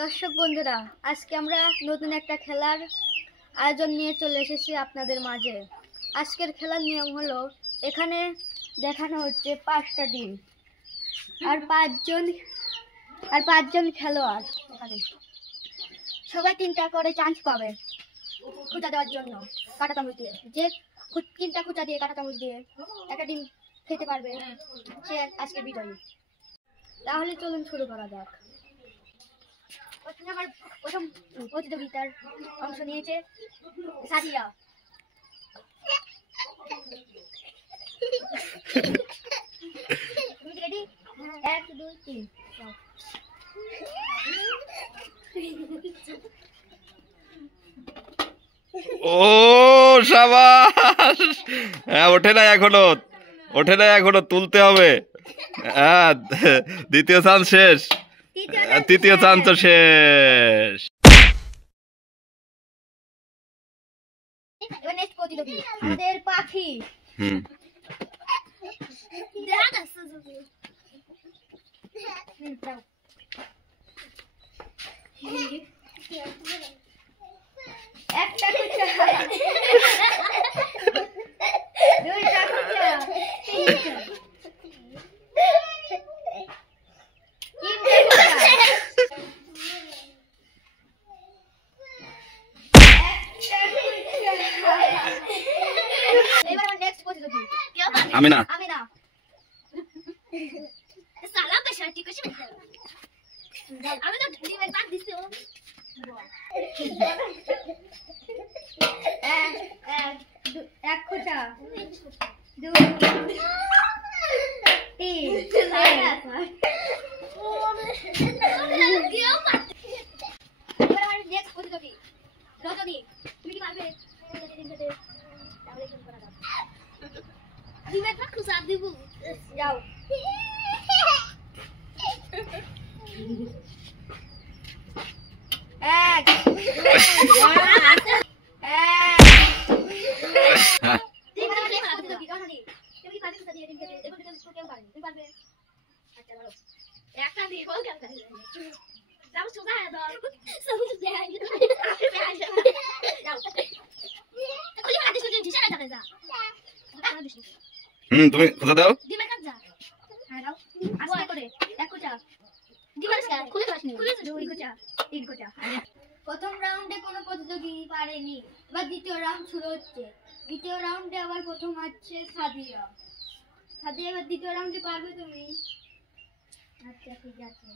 দর্শক বন্ধুরা, আজকে আমরা নতুন একটা খেলার আয়োজন নিয়ে চলে এসেছি আপনাদের মাঝে। আজকের খেলার নিয়ম হলো, এখানে দেখানো হচ্ছে 5টা টিম আর পাঁচজন খেলোয়াড়। এখানে সবাই 3টা করে চান্স পাবে খুঁটা দেওয়ার জন্য, কাঁটা চামচ দিয়ে। যে 3টা খুঁটা দিয়ে কাঁটা চামচ দিয়ে একটা ডিম খেতে পারবে সে আজকে বিজয়ী। তাহলে চলুন শুরু করা যাক। আমার প্রথম প্রতিযোগিতার অংশ নিয়েছে সাদিয়া। রেডি? 1 2 3 ও শাবাশ! হ্যাঁ, ওঠে না এখনো তুলতে হবে। হ্যাঁ, দ্বিতীয় চান্স শেষ, তৃতীয় চান্স শেষ। এবার নেক্সট প্রতিযোগী আমাদের পাখি। একটা কুচা, দুইটা কুচা, তিনটা, এবার আমার নেক্সট প্রতিযোগী আমি না সালাম কা শার্টি কইছি আমি তো ডিমের পাক দিছি। এক খুঁটা, 2 3 নেক্সট প্রতিযোগী রজনী। তুমি কি পারবে? ডিমের পাক খুঁজা দিব, যাও। এক তুমি কোথা দাও? প্রথম রাউন্ডে কোনো প্রতিযোগী পারেনি, এবার দ্বিতীয় রাউন্ড শুরু হচ্ছে। দ্বিতীয় রাউন্ডে আবার প্রথম আছে সাদিয়া। এবার দ্বিতীয় রাউন্ডে পারবে তুমি? আচ্ছা, ঠিক আছে।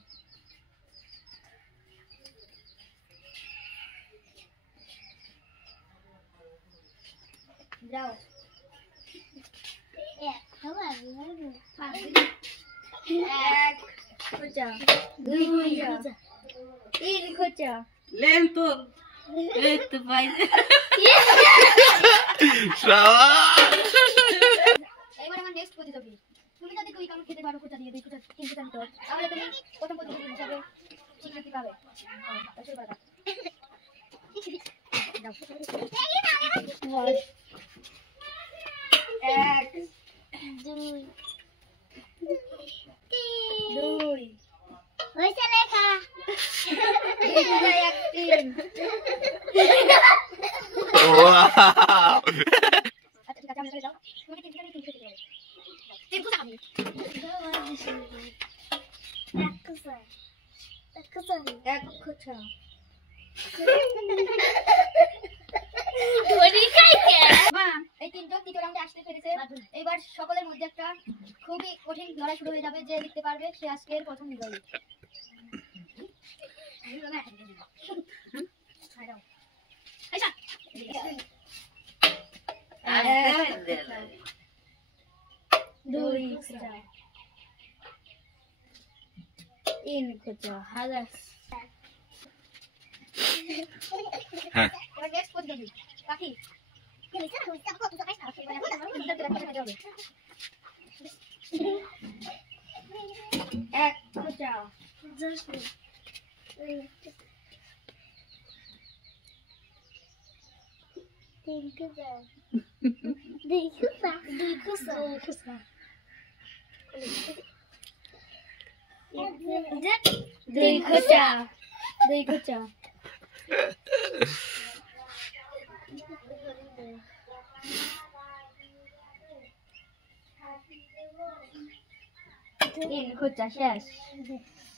যাও। 1 খুঁটা, 2 খুঁটা, 3 খুঁটা। Lento. Lento, vai. এবার আমার নেক্সট প্রতিযোগী। তুমি যদি দুই কামড় খেতে পারো খুঁটা দিয়ে, 2 খুঁটা 3 খুঁটা নিতে, তাহলে তুমি প্রথম প্রতিযোগী হিসাবে স্বীকৃতি পাবে। শুরু করা যাক। 1 2 হইছে লেখা। 3 আচ্ছা, ঠিক আছে, আমি চলে যাও। তুমি 3 খেতে পারো। 3 খুঁটা আমি। 1 খুঁটা। এই 3জন তৃতীয় রাউন্ডে আসতে পেরেছে। এবার সকলের মধ্যে একটা খুবই কঠিন লড়াই শুরু হয়ে যাবে। যে জিততে পারবে সে আজকের প্রথম বিজয়ী। দুই খুঁটা, 3 খুঁটা। এবার নেক্সট প্রতিযোগী পাখি। এক খুঁটা, 3 শেষ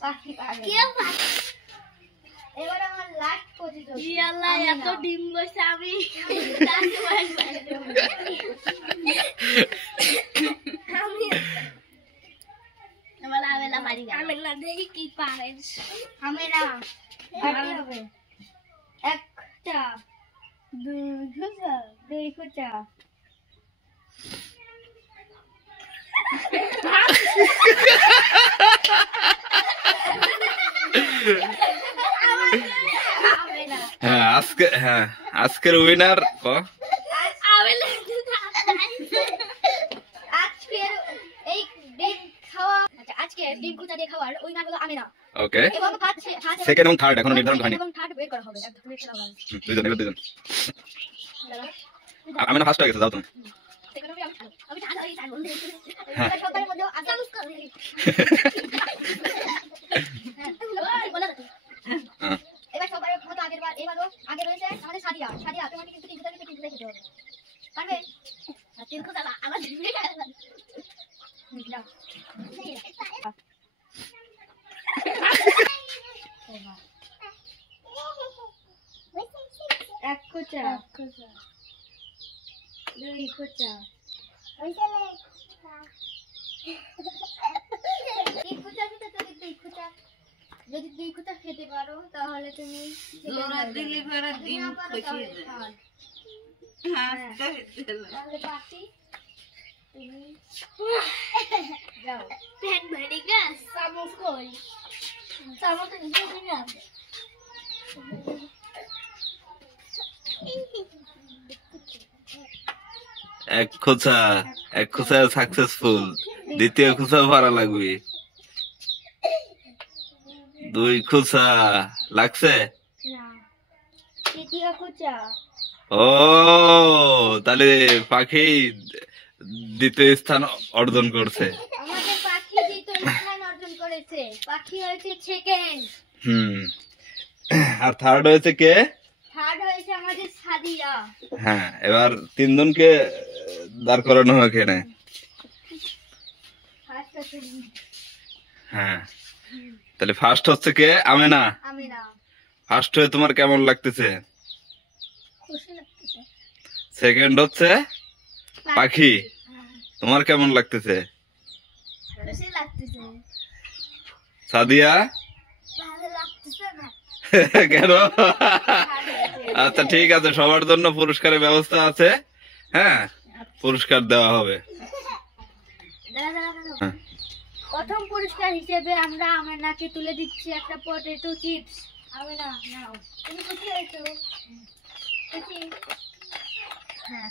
পাখি পাখি এবার আমার লাস্ট প্রতিযোগিতা এত ডিম বসে আমি দেখি কি পারিস আমি না হবে একটা দুই খুঁচা হ্যাঁ আজকের উইনার ডিম কুচা দিয়ে খাওয়ার উইনার হলো আমিনা। ওকে এবং সেকেন্ড এবং থার্ড এখনো নির্ধারণ হয়নি। এবং থার্ড বের করা হবে একদম খেলা হবে দুজন আমিনা ফার্স্ট হয়ে গেছে যাও তুমি। এবার সবার মতো আগের বার এবারও আগে রয়েছে আমাদের সাদিয়া। সাদিয়া তোমাকে কিন্তু 3 থেকে 3 খেতে হবে পারবে? 3 কথা আমার এক খুচা দুই খুচা যদি 2 খুচা খেতে পারো তাহলে তুমি দিলি পরে ডিম খুঁচিয়ে দে। তাহলে পাখি তুমি যাও পেট ভরে গেছে চামচ কই চামচ দিয়ে না এক খোঁচা সাকসেসফুল, দ্বিতীয় খোঁচা ভাড়া লাগবে। 2 খোঁচা লাগছে না তৃতীয় খুচা ও তাহলে পাখি দ্বিতীয় স্থান অর্জন করছে। আমাদের পাখি দ্বিতীয় স্থান অর্জন করেছে। পাখি হয়েছে সেকেন্ড। আর থার্ড হয়েছে কে? থার্ড হয়েছে আমাদের সাদিয়া। হ্যাঁ এবার 3 জনকে দাঁড় করানো হয় এখানে। ফার্স্ট হচ্ছে হ্যাঁ তাহলে ফার্স্ট হচ্ছে কে? আমিনা। আমিনা। ফার্স্ট হয়ে তোমার কেমন লাগতেছে? খুশি লাগতেছে। সেকেন্ড হচ্ছে পাখি, তোমার কেমন লাগতেছে? খুশি লাগতেছে। সাদিয়া ভালো লাগতেছে না। কেন? আচ্ছা ঠিক আছে, সবার জন্য পুরস্কারের ব্যবস্থা আছে। হ্যাঁ পুরস্কার দেওয়া হবে। হ্যাঁ। প্রথম পুরস্কার হিসেবে আমরা আমিনাকে তুলে দিচ্ছি একটা পটেটো চিপস। আমিনা নাও, তুমি খুশি হয়েছো? খুশি? হ্যাঁ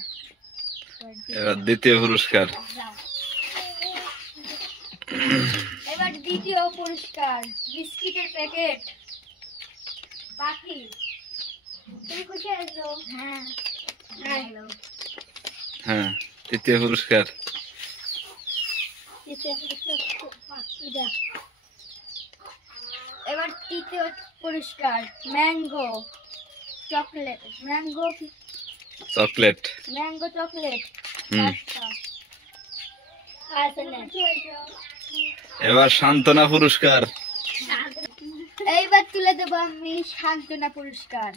এবার দ্বিতীয় পুরস্কার। যাও। এবার দ্বিতীয় পুরস্কার বিস্কিটের প্যাকেট। পাখি তুমি খুশি হয়েছো? হ্যাঁ হ্যাঁ তৃতীয় পুরস্কার। এবার তৃতীয় পুরস্কার mango chocolate. Mango chocolate. Chocolate. Hmm. এবার সান্ত্বনা পুরস্কার। এইবার তুলে দেবো আমি সান্ত্বনা পুরস্কার।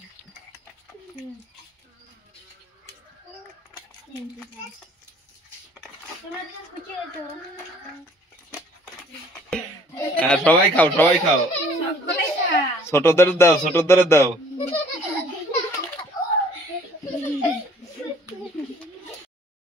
হ্যাঁ সবাই খাও, সবাই খাও। ছোটদের দাও, ছোটদের দাও।